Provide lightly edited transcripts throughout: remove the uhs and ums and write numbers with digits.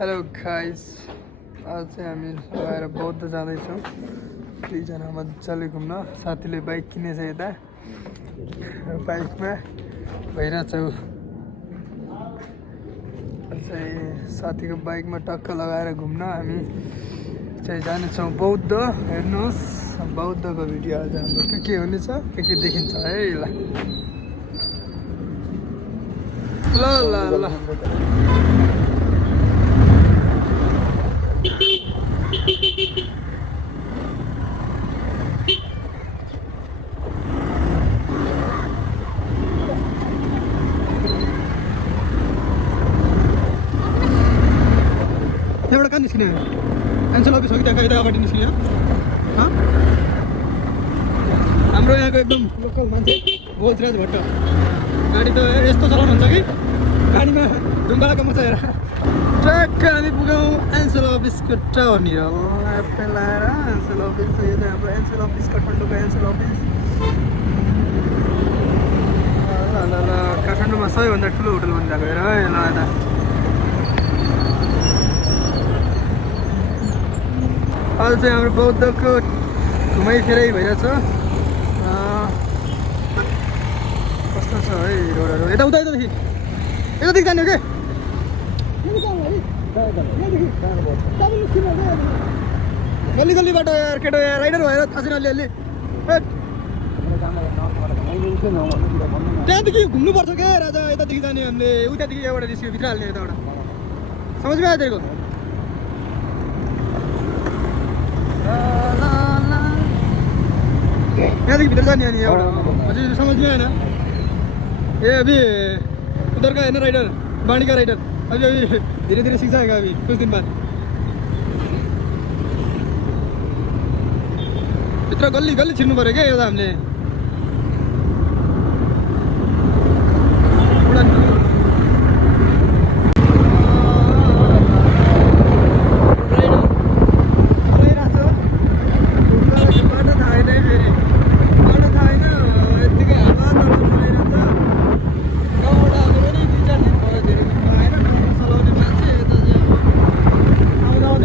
Hello guys, आज चाहिँ हामी लगाएर बौद्ध जाँदैछौँ। दुईजना मजाले घुम्न। साथीले बाइक किनेछ यता, बाइकमा भइरहेछौँ। चाहिँ साथीको बाइकमा टक्क लगाएर घुम्न हामी चाहिँ जानेछौँ बौद्ध। हेर्नुहोस् बौद्धको भिडियो आज हाम्रो के हुनेछ, के देखिन्छ है। ल ल ल एउटा कहाँ निस्किने एन्सल अफिस हो कि त्यहाँ यता अगाडि निस्किने हो? हाम्रो यहाँको एकदम लोकल मान्छे भोजराज भट्ट गाडी त यस्तो चलाउनुहुन्छ कि गाडीमा ढुङ्गाको मचाएर ट्याक्क हामी पुग्यौँ एन्सल अफिसको टावरनिर। लाएर एन्सल अफिस, यो चाहिँ हाम्रो एन्सल अफिस, काठमाडौँको एन्सल अफिस। ल ल काठमाडौँमा सबैभन्दा ठुलो होटल बनिरहेको हेर है। ल यता आज चाहिँ हाम्रो बौद्धको घुमाइफेराइ भइरहेछ। कस्तो छ है रोडहरू। यता यतादेखि जाने हो कि गल्ली गल्लीबाट यार केटो यार राइडर भएर थाहा छैन अलिअलि। त्यहाँदेखि घुम्नुपर्छ क्या राजा, यतादेखि जाने हामीले उतादेखि यहाँबाट निस्क्यो भित्र हाल्ने यताबाट। समझमा आयो तेरो? यहाँदेखि भित्र जाने अनि एउटा हजुर समझ में आएन। ये अभी उधर का है ना राइडर, बाणी का राइडर, अभी धीरे धीरे सीख जाएगा अभी कुछ दिन बाद। भित्र गल्ली गल्ली छिर्नु पऱ्यो क्या एउटा हामीले।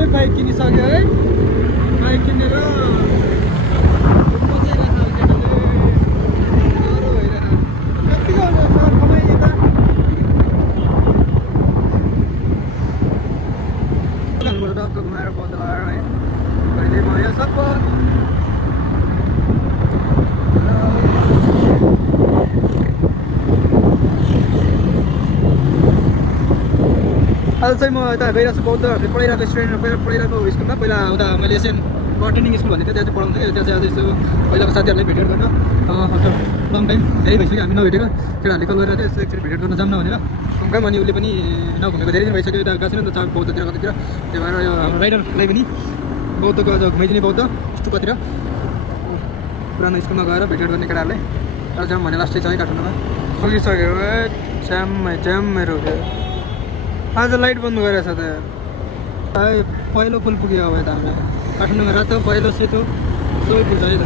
बाइक किनिसक्यो है, बाइक किनेर कतिको कमाइ यता टक्क घुमाएर बौद्ध लगाएर है कहिले भयो सब। आज चाहिँ म यता गइरहेको छु बौद्ध पढिरहेको स्टुडेन्ट पढिरहेको स्कुलमा। पहिला उता मैले एसएन बटनिङ स्कुल भन्ने थियो, त्यहाँ चाहिँ पढाउँथेँ। त्यहाँ चाहिँ आज यस्तो पहिलाको साथीहरूलाई भेट गर्न आफ्टर लङ टाइम धेरै भइसक्यो हामी नभेटेको। केटाहरूले कल गरेर थियो यस्तो एकचोटि भेट गर्न जाऊँ न भनेर घुमघाम। अनि उसले पनि नघुमेको धेरै दिन भइसक्यो, यता गएको छैन नि त बौद्धतिर कतितिर। त्यही भएर यो हाम्रो राइडरलाई पनि बौद्धको आज घुमाइदिने बौद्ध यस्तो कतिर पुरानो स्कुलमा गएर भेट गर्ने केटाहरूलाई आज जाऊँ भने लास्टै छ है काठमाडौँमा। पुगिसक्यो च्याम्मै रोक्यो। आज लाइट बन्द गरेछ त पहिलो पुल पुग्यो। अब यता हामी काठमाडौँमा रातो पहिलो सेतो सबै पुल्छ है त।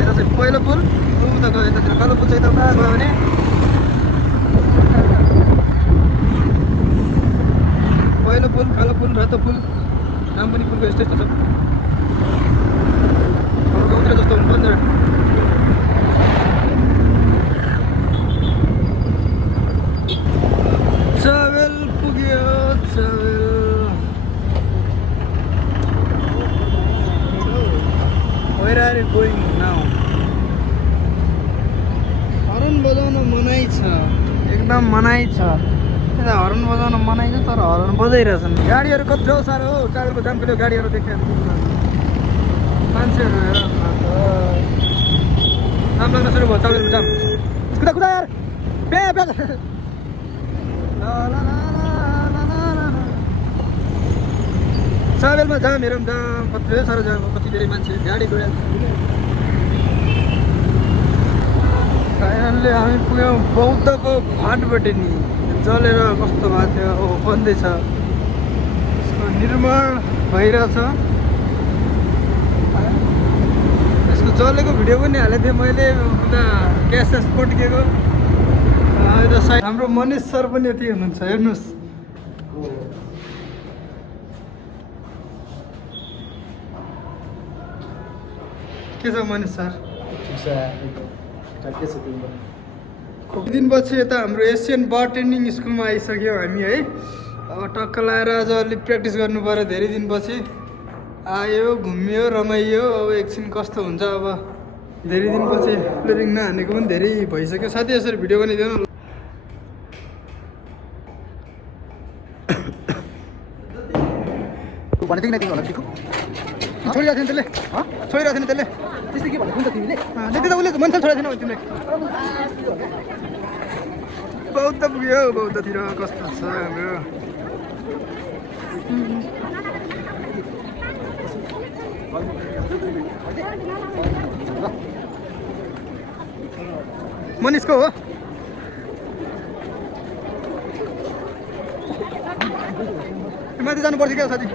यता चाहिँ पहिलो पुल, उता गयो यतातिर कालो पुल चाहिँ यता गयो भने पहिलो पुल, कालो पुल, रातो पुल, नाम पनि पुलको यस्तो यस्तो छ। हाम्रो गाउँतिर जस्तो हुनु पर्दैन। ट्राभल पुग्यो travel. Where are you going now? Horn बजाउन मनाइ छ, एकदम मनाइ छ। यता हर्न बजाउन मनाइ छ तर हर्न बजाइरहेछन्। गाडीहरू कत्रो साह्रो हो, ट्राभलको जाम पेल्यो गाडीहरू देख्यो मान्छेहरू हेर। जाम लाग्न सुरु भयो ट्राभलको जाम। कुदा कुदा यार प्या प्या। ट्राभलमा जाम हेरौँ, जाम कत्रो साह्रो जाम, कति धेरै मान्छे गाडी गयो। फाइनल्ली हामी पुग्यौँ बौद्धको फाँटपट्टि नि जलेर कस्तो भएको थियो। ओ बन्दैछ, यसको निर्माण भइरहेछ। यसको जलेको भिडियो पनि हालेको थिएँ मैले, उता ग्यास पड्किएको। यता साइड हाम्रो मनिष सर पनि यति हुनुहुन्छ हेर्नुहोस्। के छ मनिष सर दिनपछि यता हाम्रो एसियन बारटेन्डिङ स्कुलमा आइसक्यौँ हामी है। अब टक्क लाएर आज अलिक प्र्याक्टिस गर्नु पऱ्यो धेरै दिनपछि। आयो घुम्यो रमाइयो, अब एकछिन कस्तो हुन्छ। अब धेरै दिनपछि फ्लेरिङ नहानेको पनि धेरै भइसक्यो। साथी यसरी भिडियो बनाइदिनु भनेदेखि नै तिमी होला सिक्नु छोडिरहेको थिएन त्यसले, छोडिरहेको थिएन त्यसले। त्यस्तै के भनेको नि त तिमीले त्यति त उसले मान्छे छोडेको थिएन तिमीले। बौद्ध पुग्यो, बौद्धतिर कस्तो छ हाम्रो। मनिषको हो माथि जानुपर्छ क्या साथी।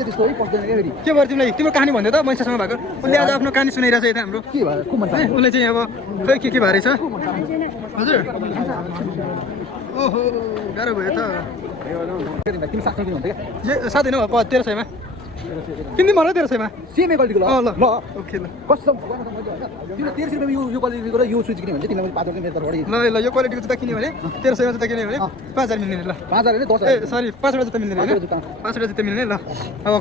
त्यस्तो है पस्दैन क्या फेरि के भयो तिमीलाई? तिम्रो कहानी भन्दै त मैसासँग भएको। उसले आज आफ्नो कहानी सुनाइरहेको छ यता हाम्रो। के भयो को मान्छे उसले चाहिँ अब खै के भएर छ हजुर। ओहो गाह्रो भयो त। तिमी साथी किन भन्थ्यो क्या साथी होइन 1300मा किन्दिउँ होला 1300मा। सेमै क्वालिटीको ल ल ल ओके ल कसम तिमीले 1300 रुपियाँ यो क्वालिटीको र यो सुज किन्यो भने चाहिँ तिमीलाई 5 रुपियाँ मेरो तर्फबाट ल ल यो क्वालिटीको जुत्ता किन्यो भने 1300मा जुत्ता किन्यो भने 5000 मिल्ने ल। 5000 हैन 10000 ए सरी 5वटा जुत्ता मिल्ने होइन, 5वटा जुत्ता मिल्ने ल। अब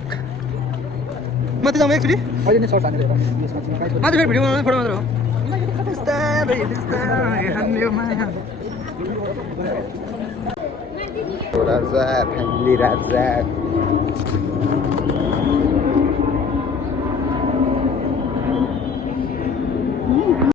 माथि जाउँ एकचोटि। अहिले नै सर्ट हानेर हेर यसमा चाहिँ काहीँ माथि फेरि भिडियो बनाउने फोटो मात्र हो। राजा फ्यामिली राजा